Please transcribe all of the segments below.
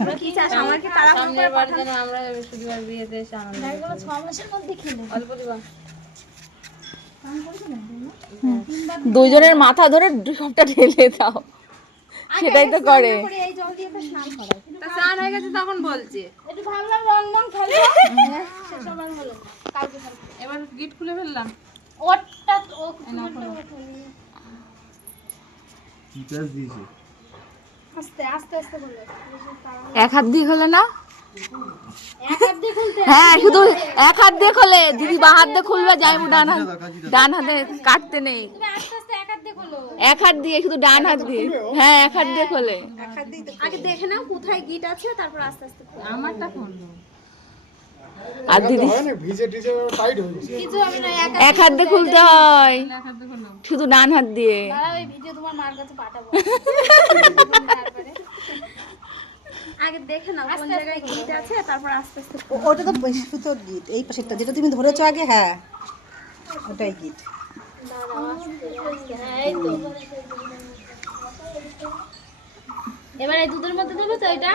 আমরা কি চাস আমার কি তারা সামনের বার যেন আমরা বৃহস্পতিবার বিয়েতে এসে আনন্দ এগুলো 6 মাসের মধ্যে খেলে অল্প দিবা। দুইজনের মাথা ধরে সবটা ঢেলে দাও, সেটাই তো করে। এই জল দিয়ে তো স্নান করায় তা স্নান হয়ে গেছে তখন বলছে একটু ভাবলাম রং খেলবো শেষ আমার হলো না। কালকে এবার গিট খুলে ফেললাম। ওটা ও কি প্যাচ দিয়েছে? আস্তে আস্তে আস্তে বলে এক হাত দিয়ে খোলে না? এক হাত দিয়ে খুলতে হ্যাঁ, শুধু এক হাত দিয়ে খোলে। দিদি বাঁ হাত দিয়ে খুলবে, যাইবো ডান হাতে কাটতে নেই। আস্তে আস্তে এক হাত দিয়ে খোলো এক হাত দিয়ে, শুধু ডান হাত দিয়ে। হ্যাঁ, এক হাত দিয়ে খোলে। আগে দেখে নাও কোথায় গিট আছে তারপর আস্তে আস্তে খোলো। আমারটা খুললো। আর দিদি ভিজে টিজে টাইট হয়ে গেছে। কিছু আমি না এক হাত দিয়ে খুলতে হয়, এক হাতে খুললাম। শুধু ডান হাত দিয়ে। দাঁড়াও এই ভিডিও তোমার মার কাছে পাঠাবো তারপরে আগে দেখে নাও কোন জায়গায় গিট আছে তারপর আস্তে আস্তে ওটা তো সুতোর গিট, এই পাশেরটা যেটা তুমি ধরেছো আগে, হ্যাঁ ওটাই গিট। এই তো এবার এই দুধের মধ্যে দেবে তো এটা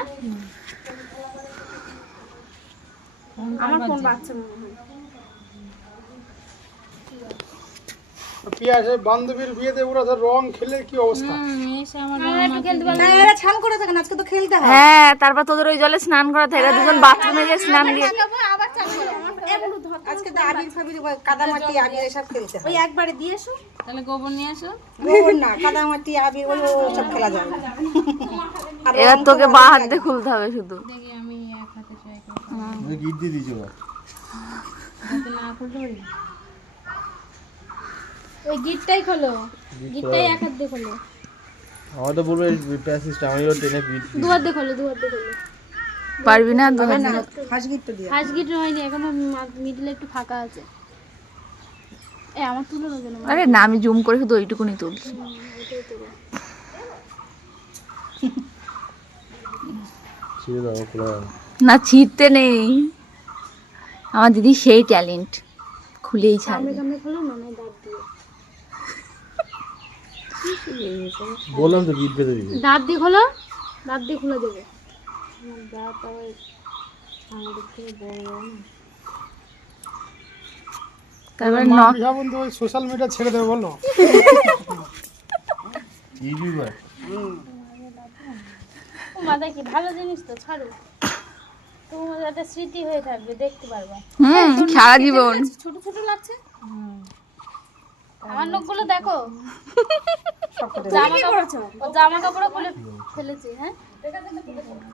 আমার কোন বাচ্চা মনে হয় পিয়াজের বান্ধবীর বিয়েতে ওরা ধর রং খেলে কি অবস্থা। এসে আমার আমরা একটু খেলতে পারবো না, এরা ছান করে থাকেন, আজকে তো খেলতে হয়। হ্যাঁ, তারপর তোদের ওই জলে স্নান করাতে, এরা দুজন বাথরুমে গিয়ে স্নান দিয়ে। আবার চালু করো এগুলো ধর আজকে তো আবির ফাবির কাদামাটি আবির এসব খেলতে হয়। ওই একবারে দিয়ে এসো তাহলে গোবর নিয়ে আসো। গোবর না, কাদামাটি আবির ওই সব খেলা যাবে না। আর এবার তোকে বাঁ হাত দিয়ে খুলতে হবে শুধু। দেখি আমি এক হাতে ট্রাই করি। তুমি গিট দিয়ে দিয়েছো বা? যাতে না খুলতে পারি। ওই গিটটাই খোলো গিটটাই এক হাত দিয়ে খোলো আমার তো বলবো এই প্যাচ সিস্টেম আমি ওর টেনে গিট দু হাত দিয়ে খোলো দু হাত দিয়ে খোলো পারবি না? দু হাত না, দিয়ে। ফার্স্ট গিটটা দিয়ে। ফার্স্ট গিট হয়নি এখনো মিডলে একটু ফাঁকা আছে আমার তুলো কেন আরে না, আমি জুম করে শুধু ওইটুকুনি তুলছি। ছিঁড়ে দাও খোলা যাবে। না, ছিঁড়তে নেই। আমার দিদি সেই ট্যালেন্ট, খুলেই ছাড়বে। সামনে খোলো না না দাঁত দিয়ে বললাম তো গিট বেঁধে দিয়েছে। দাঁত দিয়ে খোলো দাঁত দিয়ে খুলে দেবে দাঁত আবার আমাদের থেকে বড় বড় না তারপর বিহা বন্ধু ওই সোশ্যাল মিডিয়া ছেড়ে দেবে বলো। ইউটিউবার ও মাথা কি ভালো জিনিস তো ছাড়ো তোমার একটা স্মৃতি হয়ে থাকবে দেখতে পারবা সারা জীবন। ছোট ছোট লাগছে আমার নখগুলো দেখো জামা কাপড় খুলে ফেলেছি হ্যাঁ